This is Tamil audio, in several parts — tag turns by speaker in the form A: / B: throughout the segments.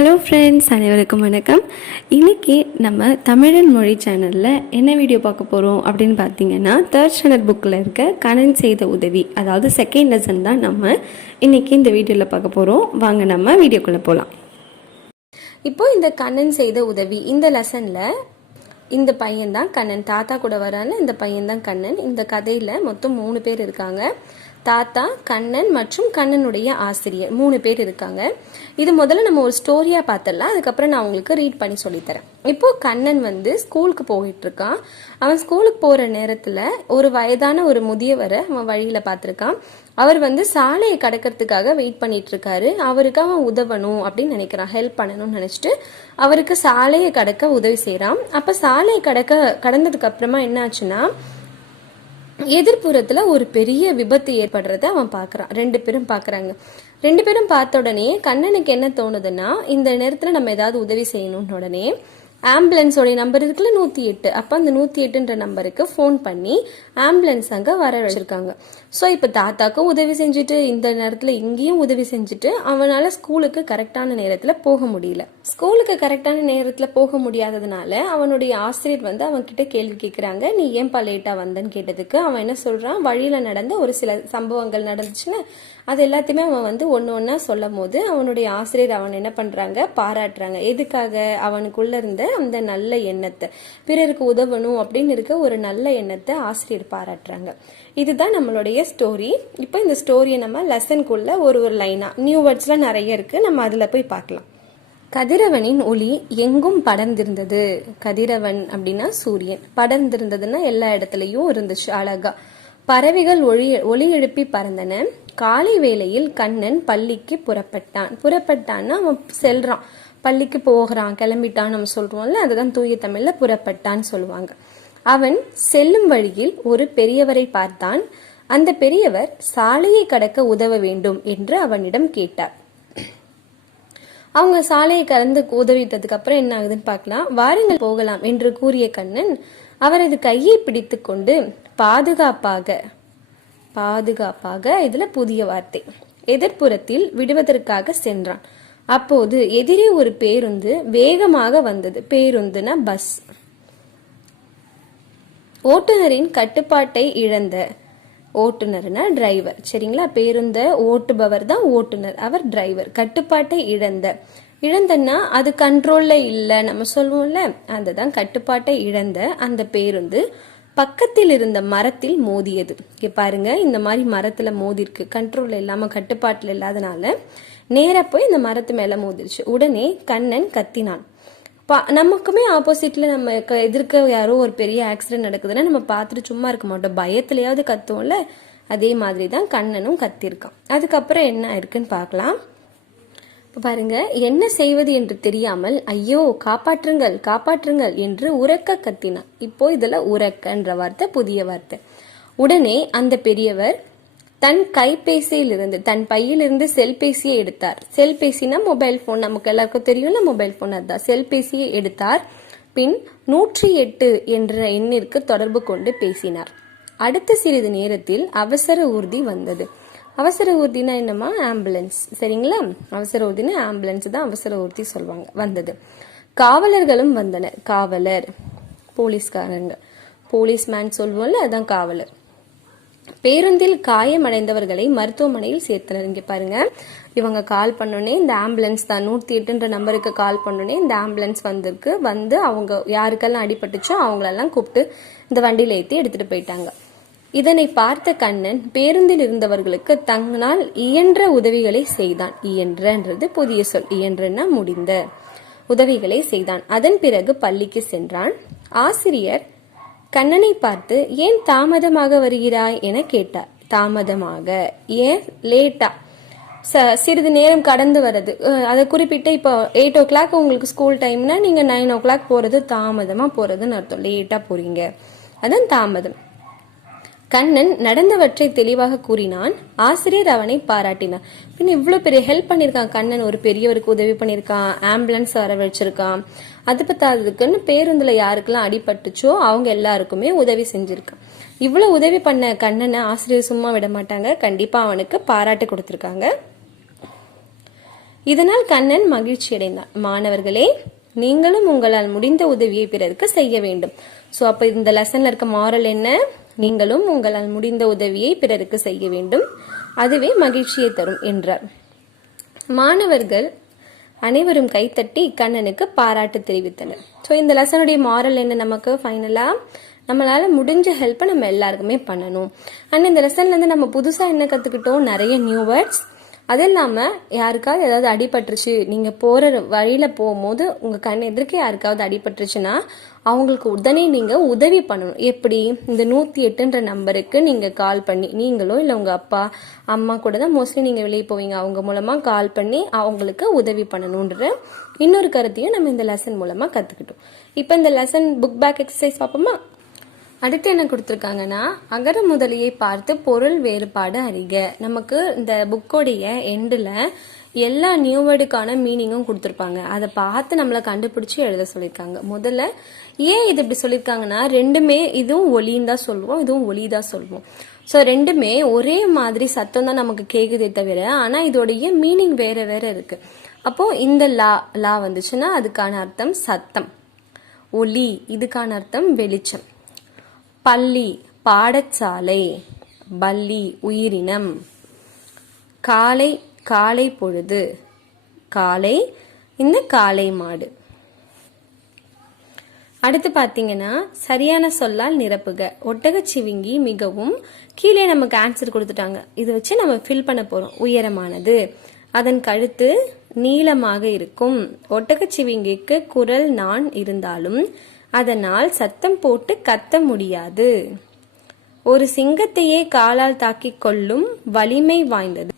A: ஹலோ ஃப்ரெண்ட்ஸ் அனைவருக்கும் வணக்கம். இன்னைக்கு நம்ம தமிழன் மொழி சேனலில் என்ன வீடியோ பார்க்க போகிறோம் அப்படின்னு பார்த்தீங்கன்னா தேர்ட் ஸ்டாண்டர்ட் புக்கில் இருக்க கணன் செய்த உதவி அதாவது செகண்ட் லெசன் தான் நம்ம இன்றைக்கி இந்த வீடியோவில் பார்க்க போகிறோம் வாங்க நம்ம வீடியோக்குள்ளே போகலாம் இப்போது இந்த கண்ணன் செய்த உதவி இந்த லெசனில் இந்த பையன் தான் கண்ணன் தாத்தா கூட வரான இந்த பையன் தான் கண்ணன். இந்த கதையில் மொத்தம் மூணு பேர் இருக்காங்க. தாத்தா கண்ணன் மற்றும் கண்ணனுடைய ஆசிரியர். மூணு பேர் இருக்காங்க. இது முதல்ல நம்ம ஒரு ஸ்டோரியாக பார்த்துடலாம் அதுக்கப்புறம் நான் உங்களுக்கு ரீட் பண்ணி சொல்லித்தரேன். இப்போ கண்ணன் வந்து ஸ்கூலுக்கு போயிட்டு இருக்கான் அவன் ஸ்கூலுக்கு போகிற நேரத்தில் ஒரு வயதான ஒரு முதியவரை அவன் வழியில் பார்த்துருக்கான் அவர் வந்து சாலையை கடக்கிறதுக்காக வெயிட் பண்ணிட்டு இருக்காரு அவருக்கு அவன் உதவணும் அப்படின்னு நினைக்கிறான். ஹெல்ப் பண்ணணும்னு நினச்சிட்டு அவருக்கு சாலையை கடக்க உதவி செய்கிறான் அப்போ சாலையை கடக்க கடந்ததுக்கு அப்புறமா என்ன ஆச்சுன்னா எதிர்ப்புறத்தில் ஒரு பெரிய விபத்து ஏற்படுறத அவன் பார்க்குறான் ரெண்டு பேரும் பார்க்குறாங்க ரெண்டு பேரும் பார்த்த உடனே கண்ணனுக்கு என்ன தோணுதுன்னா இந்த நேரத்தில் நம்ம ஏதாவது உதவி செய்யணும்னு உடனே ஆம்புலன்ஸோடைய நம்பர் இருக்குல்ல நூற்றி எட்டு. அப்போ அந்த நூற்றி எட்டுன்ற நம்பருக்கு ஃபோன் பண்ணி ஆம்புலன்ஸ் அங்கே வர வச்சுருக்காங்க. ஸோ இப்போ தாத்தாக்கும் உதவி செஞ்சுட்டு இந்த நேரத்தில் இங்கேயும் உதவி செஞ்சுட்டு அவனால் ஸ்கூலுக்கு கரெக்டான நேரத்தில் போக முடியல. ஸ்கூலுக்கு கரெக்டான நேரத்தில் போக முடியாததுனால அவனுடைய ஆசிரியர் வந்து அவன்கிட்ட கேள்வி கேட்குறாங்க நீ ஏன்பா லேட்டாக வந்தன்னு கேட்டதுக்கு அவன் என்ன சொல்கிறான் வழியில் நடந்த ஒரு சில சம்பவங்கள் நடந்துச்சுன்னு அது எல்லாத்தையுமே அவன் வந்து ஒன்று ஒன்றா சொல்லும் போது அவனுடைய ஆசிரியர் அவன் என்ன பண்ணுறாங்க பாராட்டுறாங்க. எதுக்காக? அவனுக்குள்ளே இருந்த அந்த நல்ல எண்ணத்தை. பிறருக்கு உதவணும் அப்படின்னு இருக்க ஒரு நல்ல எண்ணத்தை ஆசிரியர் பாராட்டுறாங்க. இதுதான் நம்மளுடைய ஸ்டோரி இப்போ இந்த ஸ்டோரியை நம்ம லெசனுக்குள்ள ஒரு ஒரு லைனாக நியூ வேர்ட்ஸ்லாம் நிறைய இருக்குது நம்ம அதில் போய் பார்க்கலாம். கதிரவனின் ஒளி எங்கும் படர்ந்திருந்தது. கதிரவன் அப்படின்னா சூரியன். படர்ந்திருந்ததுன்னா எல்லா இடத்துலயும் இருந்துச்சு அழகா. பறவைகள் ஒளி ஒளி எழுப்பி பறந்தன. காலை வேளையில் கண்ணன் பள்ளிக்கு புறப்பட்டான். புறப்பட்டான்னா அவன் செல்றான். பள்ளிக்கு போகிறான் கிளம்பிட்டான் நம்ம சொல்றோம்ல அதுதான் தூய தமிழ்ல புறப்பட்டான்னு சொல்லுவாங்க. அவன் செல்லும் வழியில் ஒரு பெரியவரை பார்த்தான். அந்த பெரியவர் சாலையை கடக்க உதவ வேண்டும் என்று அவனிடம் கேட்டார். அவங்க சாலையை கலந்து உதவிட்டதுக்கு அப்புறம் என்ன ஆகுதுன்னு பார்க்கலாம். வாருங்கள் போகலாம் என்று கூறிய கண்ணன் அவரது கையை பிடித்து கொண்டு பாதுகாப்பாக. பாதுகாப்பாக? இதுல புதிய வார்த்தை. எதிர்ப்புறத்தில் விடுவதற்காக சென்றான். அப்போது எதிரே ஒரு பேருந்து வேகமாக வந்தது. பேருந்துனா பஸ். ஓட்டுநரின் கட்டுப்பாட்டை இழந்த ஓட்டுநர்னா டிரைவர் சரிங்களா? பேருந்த ஓட்டுபவர் தான் ஓட்டுநர். அவர் டிரைவர் கட்டுப்பாட்டை இழந்த. இழந்தன்னா அது கண்ட்ரோல்ல இல்லை. நம்ம சொல்லுவோம்ல அந்த தான் கட்டுப்பாட்டை இழந்த அந்த பேருந்து பக்கத்தில் இருந்த மரத்தில் மோதியது. இங்க பாருங்க இந்த மாதிரி மரத்துல மோதிருக்கு. கண்ட்ரோல் இல்லாம கட்டுப்பாட்டில் இல்லாதனால நேராக போய் இந்த மரத்து மேல மோதிருச்சு. உடனே கண்ணன் கத்தினான். பா நமக்குமே ஆப்போசிட்ல நம்ம க- எதிர்க்க யாரோ ஒரு பெரிய ஆக்சிடென்ட் நடக்குதுன்னா நம்ம பார்த்துட்டு சும்மா இருக்க மாட்டோம். பயத்துலயாவது கத்துவோம்ல? அதே மாதிரி தான் கண்ணனும் கத்திருக்கான். அதுக்கப்புறம் என்ன இருக்குன்னு பார்க்கலாம். இப்போ பாருங்க என்ன செய்வது என்று தெரியாமல் ஐயோ காப்பாற்றுங்கள் காப்பாற்றுங்கள் என்று உரக்க கத்தினான். இப்போ இதுல உரக்கன்ற வார்த்தை புதிய வார்த்தை. உடனே அந்த பெரியவர் தன் கைபேசியிலிருந்து தன் பையிலிருந்து செல்பேசியை எடுத்தார். செல்பேசினா மொபைல் போன் நமக்கு எல்லாருக்கும் தெரியும்ல மொபைல் போன் அதுதான். செல்பேசியை எடுத்தார். பின் நூற்றி எட்டு என்ற எண்ணிற்கு தொடர்பு கொண்டு பேசினார். அடுத்த சிறிது நேரத்தில் அவசர ஊர்தி வந்தது. அவசர ஊர்தினா என்னமா ஆம்புலன்ஸ். சரிங்களா? அவசர ஊர்தினா ஆம்புலன்ஸ் தான் அவசர ஊர்தி சொல்லுவாங்க வந்தது. காவலர்களும் வந்தனர். காவலர் போலீஸ்காரங்க. போலீஸ்மேன் சொல்லுவோம்ல அதான் காவலர். பேருந்தில் காயமடைந்தவர்களை மருத்துவமனையில் சேர்த்தனர். இங்க பாருங்க. இவங்க கால் பண்ணோடனே இந்த ஆம்புலன்ஸ் தான். நூத்தி எட்டுன்ற நம்பருக்கு கால் பண்ணோடனே இந்த ஆம்புலன்ஸ் வந்திருக்கு. வந்து அவங்க யாருக்கெல்லாம் அடிபட்டுச்சோ அவங்களெல்லாம் கூப்பிட்டு இந்த வண்டியில ஏத்தி எடுத்துட்டு போயிட்டாங்க. இதனை பார்த்த கண்ணன் பேருந்தில் இருந்தவர்களுக்கு தங்களால் இயன்ற உதவிகளை செய்தான். இயன்றன்றது புதிய சொல். இயன்றன்னா முடிந்த உதவிகளை செய்தான். அதன் பிறகு பள்ளிக்கு சென்றான். ஆசிரியர் கண்ணனை பார்த்து ஏன் தாமதமாக வருகிறாய்? என கேட்டார். தாமதமாக? ஏன்? லேட்டா? ச- சிறிது நேரம் கடந்து வருது அதை குறிப்பிட்டு இப்போ எயிட் ஓ கிளாக் உங்களுக்கு ஸ்கூல் டைம்னா நீங்கள் நைன் ஓ கிளாக் போகிறது தாமதமாக போகிறதுன்னு அர்த்தம். லேட்டாக போகிறீங்க அதான் தாமதம். கண்ணன் நடந்தவற்றை தெளிவாக கூறினான். ஆசிரியர் அவனை பாராட்டினார். பின் இவ்வளவு பெரிய ஹெல்ப் பண்ணிருக்கான் கண்ணன் ஒரு பெரியவருக்கு உதவி பண்ணிருக்கான் ஆம்புலன்ஸ் வர வச்சிருக்கான் அது பத்தாததுக்குன்னு பேருந்துல யாருக்கெல்லாம் அடிபட்டுச்சோ அவங்க எல்லாருக்குமே உதவி செஞ்சிருக்கான் இவ்வளவு உதவி பண்ண கண்ணனை ஆசிரியர் சும்மா விட மாட்டாங்க. கண்டிப்பா அவனுக்கு பாராட்டு கொடுத்திருக்காங்க. இதனால் கண்ணன் மகிழ்ச்சி அடைந்தான் மாணவர்களே நீங்களும் உங்களால் முடிந்த உதவியை பிறருக்கு செய்ய வேண்டும். ஸோ அப்போ இந்த லெசன்ல இருக்க மாரல் என்ன? நீங்களும் உங்களால் முடிந்த உதவியை பிறருக்கு செய்ய வேண்டும். அதுவே மகிழ்ச்சியை தரும் என்றார். மாணவர்கள் அனைவரும் கைத்தட்டி கண்ணனுக்கு பாராட்டு தெரிவித்தனர். ஸோ இந்த லெசனுடைய மாரல் என்ன நமக்கு? ஃபைனலாக நம்மளால் முடிஞ்ச ஹெல்ப்பை நம்ம எல்லாருக்குமே பண்ணணும். அண்ட் இந்த லெசன்லேருந்து நம்ம புதுசாக என்ன கற்றுக்கிட்டோம் நிறைய நியூ வேர்ட்ஸ் அது இல்லாமல் யாருக்காவது ஏதாவது அடிபட்டுருச்சு நீங்கள் போகிற வழியில் போகும்போது உங்கள் கண் எதிர்க்க யாருக்காவது அடிபட்டுருச்சுன்னா அவங்களுக்கு உடனே நீங்கள் உதவி பண்ணணும். எப்படி? இந்த நூற்றி எட்டுன்ற நம்பருக்கு நீங்கள் கால் பண்ணி நீங்களோ இல்லை உங்கள் அப்பா அம்மா கூட தான் மோஸ்ட்லி நீங்கள் வெளியே போவீங்க. அவங்க மூலமாக கால் பண்ணி அவங்களுக்கு உதவி பண்ணணுன்ற இன்னொரு கருத்தையும் நம்ம இந்த லெசன் மூலமாக கற்றுக்கிட்டோம் இப்போ இந்த லெசன் புக் பேக் எக்ஸசைஸ் பார்ப்போமா? அடுத்து என்ன கொடுத்துருக்காங்கன்னா அகர முதலியை பார்த்து பொருள் வேறுபாடு அறிக. நமக்கு இந்த புக்கோடைய எண்டில் எல்லா நியூ வேர்டுக்கான மீனிங்கும் கொடுத்துருப்பாங்க. அதை பார்த்து நம்மளை கண்டுபிடிச்சி எழுத சொல்லியிருக்காங்க. முதல்ல ஏன் இது இப்படி சொல்லியிருக்காங்கன்னா ரெண்டுமே இதுவும் ஒலின்னு தான் சொல்லுவோம் இதுவும் ஒலி தான் சொல்லுவோம். ஸோ ரெண்டுமே ஒரே மாதிரி சத்தம் தான் நமக்கு கேட்குதே தவிர ஆனால் இதோடைய மீனிங் வேற வேற இருக்கு. அப்போ இந்த லா லா வந்துச்சுன்னா அதுக்கான அர்த்தம் சத்தம். ஒலி இதுக்கான அர்த்தம் வெளிச்சம். பள்ளி பாடசாலை பள்ளி உயிரினம். காலை காலை பொழுது. காலை இந்த காளை மாடு. அடுத்து பார்த்தீங்கன்னா சரியான சொல்லால் நிரப்புக. ஒட்டகச்சிவிங்கி மிகவும் கீழே நமக்கு ஆன்சர் கொடுத்துட்டாங்க. இதை வச்சு நம்ம ஃபில் பண்ண போகிறோம் உயரமானது. அதன் கழுத்து நீளமாக இருக்கும். ஒட்டகச்சிவிங்கிக்கு குரல் நான் இருந்தாலும் அதனால் சத்தம் போட்டு கத்த முடியாது. ஒரு சிங்கத்தையே காலால் தாக்கிக் கொள்ளும் வலிமை வாய்ந்தது.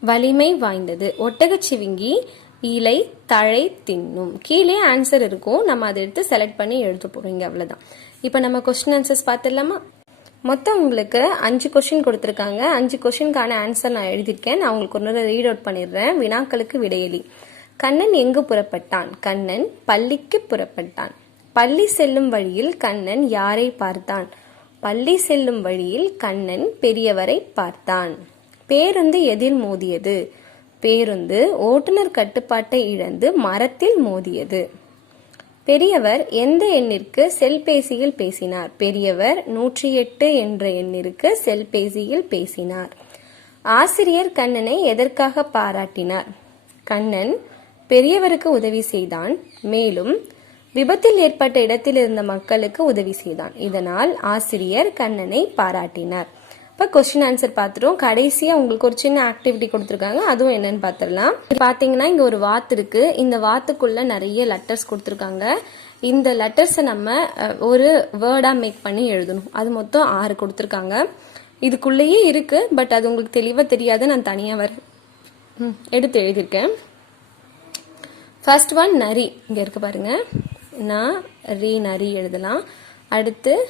A: வலிமை வாய்ந்தது. ஒட்டகச்சிவிங்கி இலை தழை தின்னும். கீழே ஆன்சர் இருக்கும். நம்ம அதை எடுத்து செலக்ட் பண்ணி எழுத போறோம் இங்க அவ்வளவுதான். இப்போ நம்ம கொஸ்டின் ஆன்சர்ஸ் பார்த்துடலாமா? மொத்தம் உங்களுக்கு அஞ்சு கொஸ்டின் கொடுத்துருக்காங்க. அஞ்சு கொஷினுக்கான ஆன்சர் நான் எழுதியிருக்கேன். நான் உங்களுக்கு ஒரு ரீட் அவுட் பண்ணிடுறேன். வினாக்களுக்கு விடையளி கண்ணன் எங்கு புறப்பட்டான்? கண்ணன் பள்ளிக்கு புறப்பட்டான். பள்ளி செல்லும் வழியில் கண்ணன் யாரை பார்த்தான்? பள்ளி செல்லும் வழியில் கண்ணன் பெரியவரை பார்த்தான். பேருந்து எதில் மோதியது. பேருந்து ஓட்டுநர் கட்டுப்பாட்டை இழந்து மரத்தில் மோதியது. பெரியவர் எந்த எண்ணிற்கு செல்பேசியில் பேசினார்? பெரியவர் நூற்றி எட்டு என்ற எண்ணிற்கு செல்பேசியில் பேசினார். ஆசிரியர் கண்ணனை எதற்காக பாராட்டினார்? கண்ணன் பெரியவருக்கு உதவி செய்தான். மேலும் விபத்தில் ஏற்பட்ட இடத்தில் இருந்த மக்களுக்கு உதவி செய்தான். இதனால் ஆசிரியர் கண்ணனை பாராட்டினார். இப்போ கொஸ்டின் ஆன்சர் பார்த்துட்டோம் கடைசியாக உங்களுக்கு ஒரு சின்ன ஆக்டிவிட்டி கொடுத்துருக்காங்க. அதுவும் என்னன்னு பார்த்துடலாம் பார்த்தீங்கன்னா இங்கே ஒரு வாத்து இருக்கு. இந்த வாத்துக்குள்ள நிறைய லெட்டர்ஸ் கொடுத்துருக்காங்க. இந்த லெட்டர்ஸை நம்ம ஒரு வேர்டாக மேக் பண்ணி எழுதணும். அது மொத்தம் ஆறு கொடுத்துருக்காங்க. இதுக்குள்ளேயே இருக்கு. பட் அது உங்களுக்கு தெளிவாக தெரியாது. நான் தனியாக வர ம், எடுத்து எழுதியிருக்கேன். ஃபர்ஸ்ட் ஒன் நரி. இங்கே இருக்கு பாருங்கள் நான் ரீ நரி எழுதலாம். அடுத்து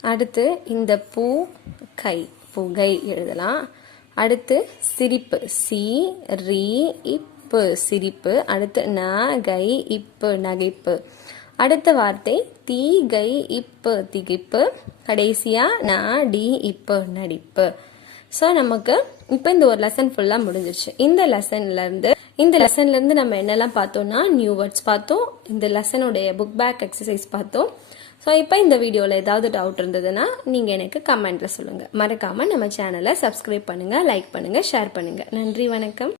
A: அடுத்து இந்த பூ கை புகை எழுதலாம். அடுத்து சிரிப்பு சி ரீ இப்பு சிரிப்பு. அடுத்து ந கை இப்பு நகைப்பு. அடுத்த வார்த்தை தீ கை இப்பு திகைப்பு. கடைசியா ந டி இப்பு நடிப்பு. ஸோ நமக்கு இப்போ இந்த ஒரு லெசன் ஃபுல்லாக முடிஞ்சிருச்சு. இந்த லெசன்லேருந்து இந்த லெசன்லேருந்து நம்ம என்னெல்லாம் பார்த்தோம்னா நியூ வேர்ட்ஸ் பார்த்தோம் இந்த லெசனுடைய புக் பேக் எக்ஸசைஸ் பார்த்தோம். ஸோ இப்போ இந்த வீடியோவில் ஏதாவது டவுட் இருந்ததுன்னா நீங்கள் எனக்கு கமெண்ட்டில் சொல்லுங்கள் மறக்காமல் நம்ம சேனலை சப்ஸ்கிரைப் பண்ணுங்கள் லைக் பண்ணுங்கள் ஷேர் பண்ணுங்கள் நன்றி வணக்கம்.